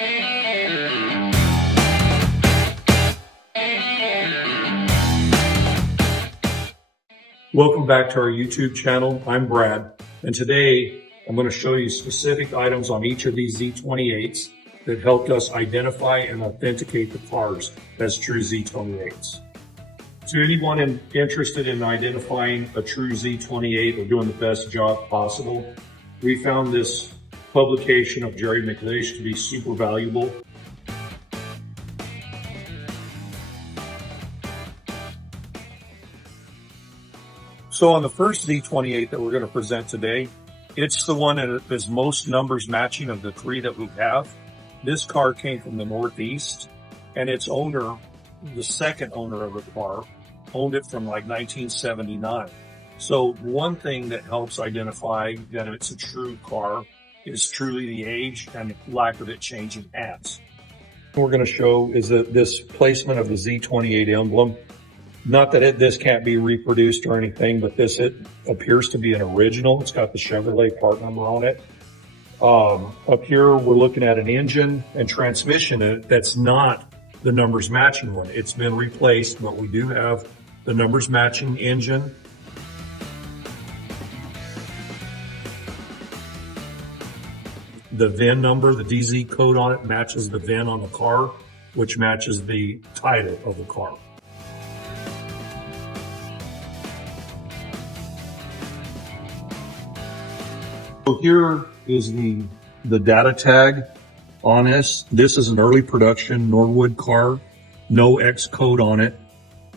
Welcome back to our YouTube channel. I'm Brad, and today I'm going to show you specific items on each of these Z28s that helped us identify and authenticate the cars as true Z28s. To anyone interested in identifying a true Z28 or doing the best job possible, we found this publication of Jerry McLeish to be super valuable. So on the first Z28 that we're going to present today, it's the one that is most numbers matching of the three that we have. This car came from the Northeast, and its owner, the second owner of the car, owned it from like 1979. So one thing that helps identify that it's a true car is truly the age and lack of it changing hands. What we're going to show is that this placement of the Z28 emblem. Not that this can't be reproduced or anything, but it appears to be an original. It's got the Chevrolet part number on it. Up here, we're looking at an engine and transmission that's not the numbers matching one. It's been replaced, but we do have the numbers matching engine. The VIN number, the DZ code on it matches the VIN on the car, which matches the title of the car. So here is the data tag on this. This is an early production Norwood car, no X code on it.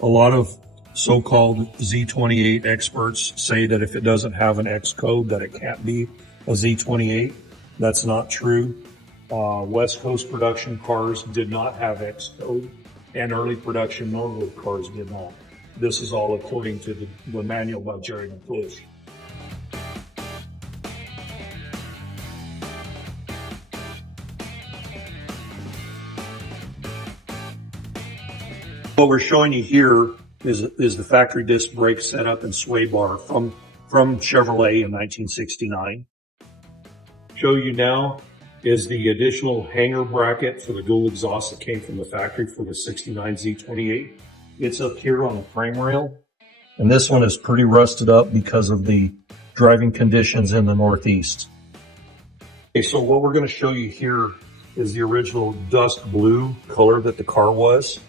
A lot of so-called Z28 experts say that if it doesn't have an X code, that it can't be a Z28. That's not true. West Coast production cars did not have X code, and early production Norwood cars did not. This is all according to the manual by Jerry McLeish. What we're showing you here is the factory disc brake setup and sway bar from Chevrolet in 1969. Show you now is the additional hanger bracket for the dual exhaust that came from the factory for the 69 Z28. It's up here on the frame rail, and this one is pretty rusted up because of the driving conditions in the Northeast. Okay, so what we're going to show you here is the original dust blue color that the car was.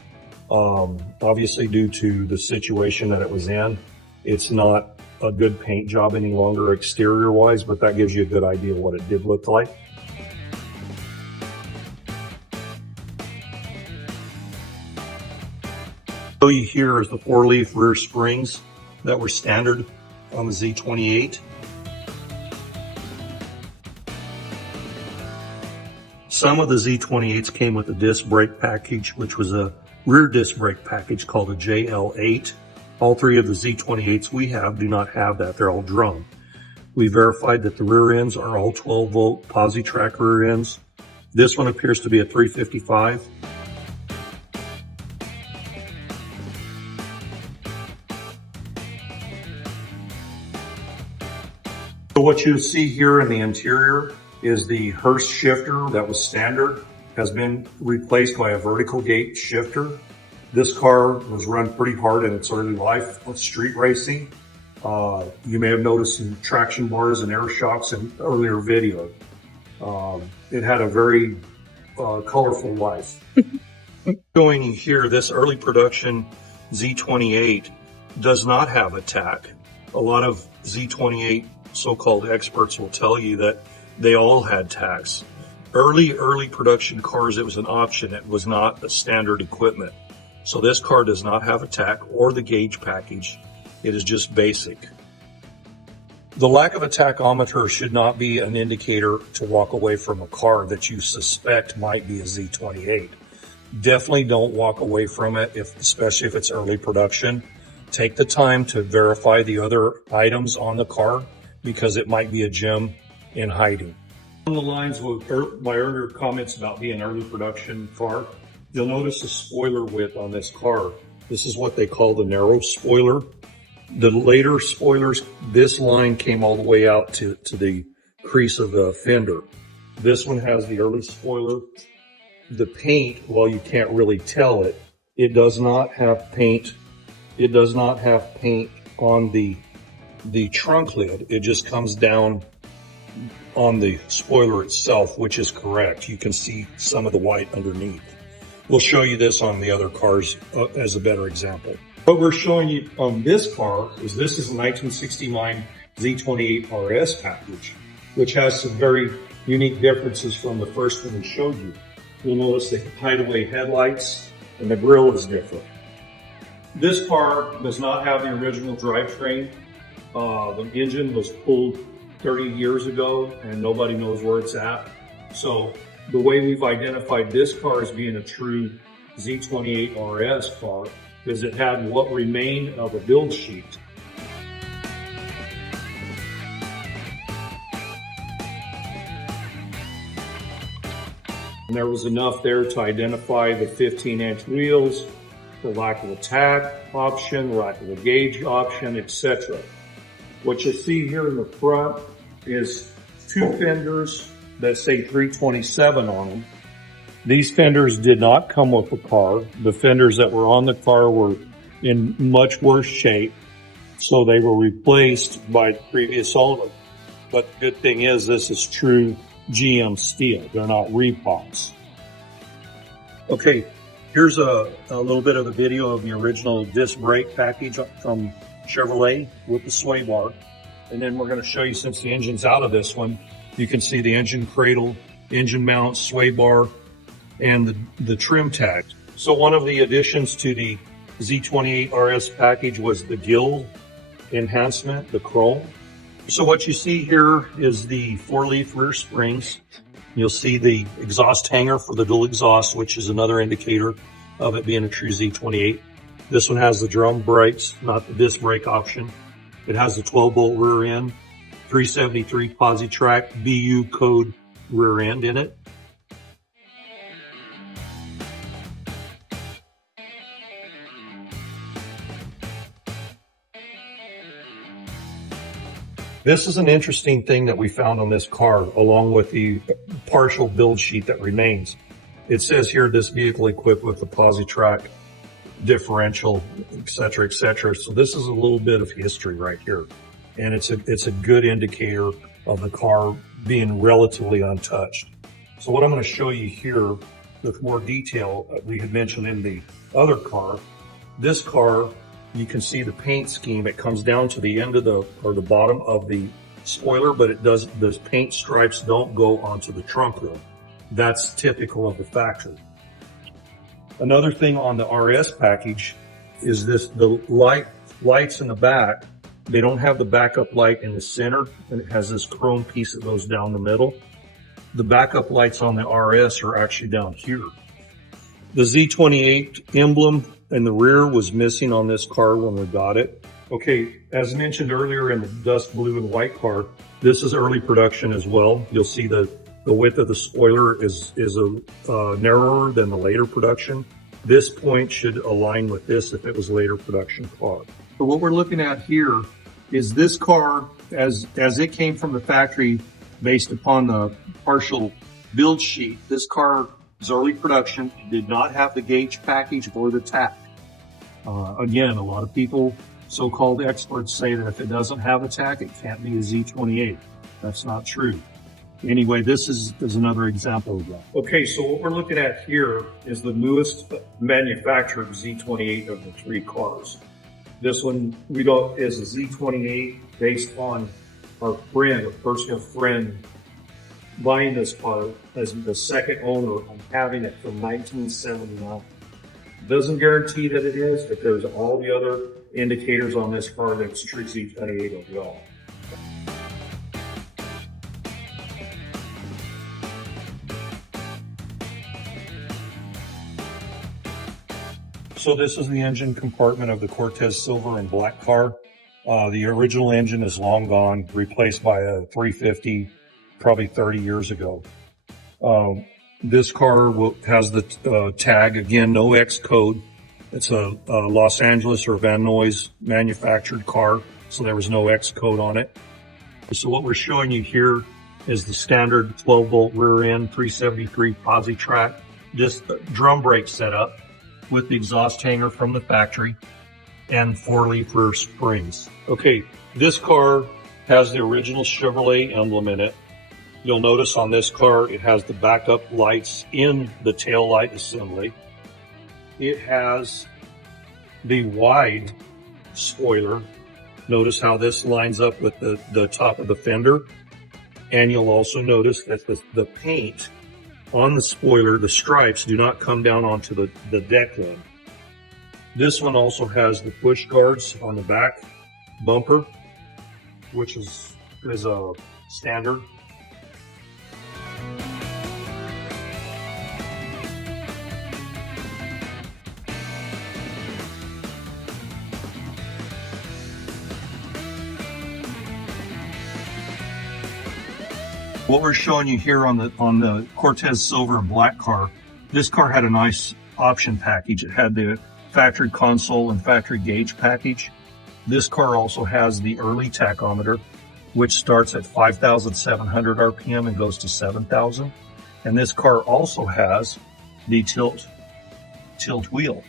Obviously, due to the situation that it was in, it's not a good paint job any longer exterior wise, but that gives you a good idea of what it did look like. Show you here is the 4-leaf rear springs that were standard on the Z28. Some of the Z28s came with a disc brake package, which was a rear disc brake package called a JL8. All three of the Z28s we have do not have that. They're all drum. We verified that the rear ends are all 12-volt Positrack rear ends. This one appears to be a 355. So what you see here in the interior is the Hurst shifter that was standard has been replaced by a vertical gate shifter. This car was run pretty hard in its early life with street racing. You may have noticed some traction bars and air shocks in earlier video. It had a very colorful life. Showing you here, this early production Z28 does not have a tach. A lot of Z28 so-called experts will tell you that they all had tachs. Early production cars, it was an option. It was not a standard equipment. So this car does not have a tach or the gauge package. It is just basic. The lack of a tachometer should not be an indicator to walk away from a car that you suspect might be a Z28. Definitely don't walk away from it, especially if it's early production. Take the time to verify the other items on the car because it might be a gem in hiding. On the lines with my earlier comments about being an early production car, you'll notice the spoiler width on this car. This is what they call the narrow spoiler. The later spoilers, this line came all the way out to the crease of the fender. This one has the early spoiler the paint, while you can't really tell it, it does not have paint. It does not have paint on the trunk lid. It just comes down on the spoiler itself, which is correct. You can see some of the white underneath. We'll show you this on the other cars as a better example. What we're showing you on this car is this is a 1969 Z28 RS package, which has some very unique differences from the first one we showed you. You'll notice the hideaway headlights and the grille is different. This car does not have the original drivetrain. The engine was pulled 30 years ago and nobody knows where it's at. So the way we've identified this car as being a true Z28 RS car is it had what remained of a build sheet. And there was enough there to identify the 15-inch wheels, the lack of a tack option, lack of a gauge option, etc. What you see here in the front is two fenders that say 327 on them. These fenders did not come with the car. The fenders that were on the car were in much worse shape, so they were replaced by the previous owner. But the good thing is this is true GM steel. They're not repops. Okay, here's a little bit of the video of the original disc brake package from Chevrolet with the sway bar. And then we're going to show you, since the engine's out of this one, you can see the engine cradle, engine mount, sway bar, and the trim tag. So one of the additions to the Z28 RS package was the gill enhancement, the chrome. So what you see here is the 4-leaf rear springs. You'll see the exhaust hanger for the dual exhaust, which is another indicator of it being a true Z28. This one has the drum brakes, not the disc brake option. It has the 12-bolt rear end, 373 Positrack BU code rear end in it. This is an interesting thing that we found on this car, along with the partial build sheet that remains. It says here this vehicle equipped with the Positrack differential, etc., etc. So this is a little bit of history right here, and it's a good indicator of the car being relatively untouched. So what I'm going to show you here with more detail, we had mentioned in the other car. This car, you can see the paint scheme. It comes down to the end of the bottom of the spoiler, but it does, those paint stripes don't go onto the trunk though. That's typical of the factory. Another thing on the RS package is the lights in the back. They don't have the backup light in the center, and it has this chrome piece that goes down the middle. The backup lights on the RS are actually down here. The Z28 emblem in the rear was missing on this car when we got it. Okay, as mentioned earlier in the dust blue and white car, this is early production as well. You'll see the width of the spoiler is narrower than the later production. This point should align with this if it was later production car. So what we're looking at here is this car as it came from the factory based upon the partial build sheet. This car is early production. It did not have the gauge package or the tack. Again, a lot of people, so-called experts, say that if it doesn't have a tack, it can't be a Z28. That's not true. Anyway, this is another example of that. Okay, so what we're looking at here is the newest manufactured Z28 of the three cars. This one is a Z28 based on our friend, a personal friend, buying this car as the second owner and having it from 1979. Doesn't guarantee that it is, but there's all the other indicators on this car that it's true Z28 as well. So this is the engine compartment of the Cortez Silver and Black car. The original engine is long gone, replaced by a 350, probably 30 years ago. This car has the tag, again, no X code. It's a Los Angeles or Van Nuys manufactured car, so there was no X code on it. So what we're showing you here is the standard 12-volt rear end, 373 Positrack Just drum brake setup with the exhaust hanger from the factory and 4-leaf springs. Okay, this car has the original Chevrolet emblem in it. You'll notice on this car, it has the backup lights in the tail light assembly. It has the wide spoiler. Notice how this lines up with the top of the fender. And you'll also notice that the paint on the spoiler, the stripes, do not come down onto the deck lid. This one also has the push guards on the back bumper, which is a standard. What we're showing you here on the Cortez Silver and Black car, this car had a nice option package. It had the factory console and factory gauge package. This car also has the early tachometer, which starts at 5,700 RPM and goes to 7,000. And this car also has the tilt wheel,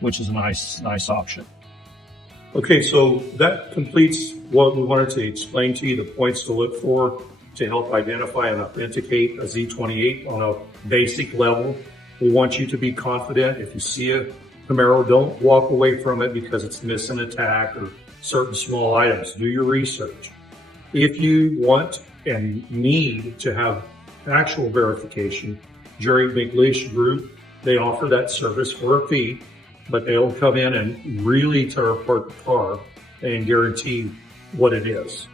which is a nice option. Okay, so that completes what we wanted to explain to you, the points to look for to help identify and authenticate a Z28 on a basic level. We want you to be confident. If you see a Camaro, don't walk away from it because it's missing a tack or certain small items. Do your research. If you want and need to have actual verification, Jerry McLeish Group, they offer that service for a fee, but they'll come in and really tear apart the car and guarantee what it is.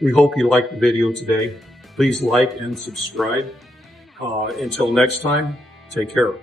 We hope you liked the video today. Please like and subscribe. Until next time, take care.